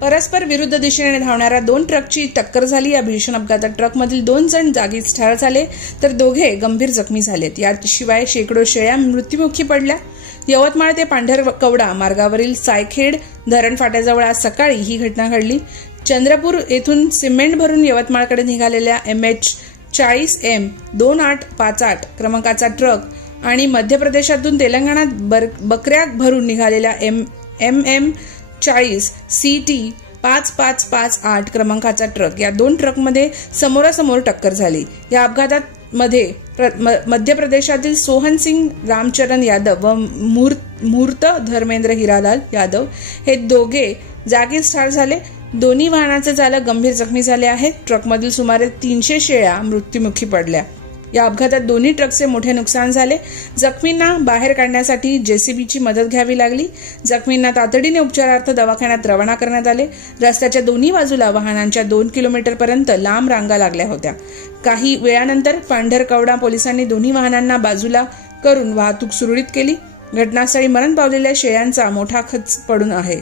परस्पर विरुद्ध दिशेने धावणाऱ्या दोन ट्रकची टक्कर झाली. या भीषण अपघातात ट्रकमधील 2 जण जागीच ठार झाले तर दोघे गंभीर जखमी झालेत. याशिवाय शेकडो शेळ्या मृत्युमुखी पडल्या. यवतमाळ ते पांढरकवडा मार्गावरील सायखेड धरण फाट्याजवळ आज सकाळी ही घटना घडली. चंद्रपूर येथून सिमेंट भरून यवतमाळकडे निघालेल्या MH40M 2858 क्रमांकाचा ट्रक आणि मध्य प्रदेशातून तेलंगणात बकऱ्या भरून निघालेल्या MM40 CT 5558 क्रमांकाचा ट्रक या 2 ट्रकमध्ये समोरासमोर टक्कर झाली. या अपघातात मध्य प्रदेशातील सोहन सिंग रामचरण यादव व मूर्त धर्मेंद्र हिरालाल यादव हे दोघे जागीच ठार झाले. दोन्ही वाहनाचे चालक गंभीर जखमी झाले आहेत. ट्रकमधील सुमारे 300 शेळ्या मृत्युमुखी पडल्या. या अपघातात दोन्ही ट्रकचे मोठे नुकसान झाले. जखमींना बाहेर काढण्यासाठी JCBची मदत घ्यावी लागली. जखमींना तातडीने उपचारार्थ दवाखान्यात रवाना करण्यात आले. रस्त्याच्या दोन्ही बाजूला वाहनांच्या 2 किलोमीटरपर्यंत लांब रांगा लागल्या होत्या. काही वेळानंतर पांढरकवडा पोलिसांनी दोन्ही वाहनांना बाजूला करून वाहतूक सुरळीत केली. घटनास्थळी मरण पावलेल्या शेळ्यांचा मोठा खच पडून आहे.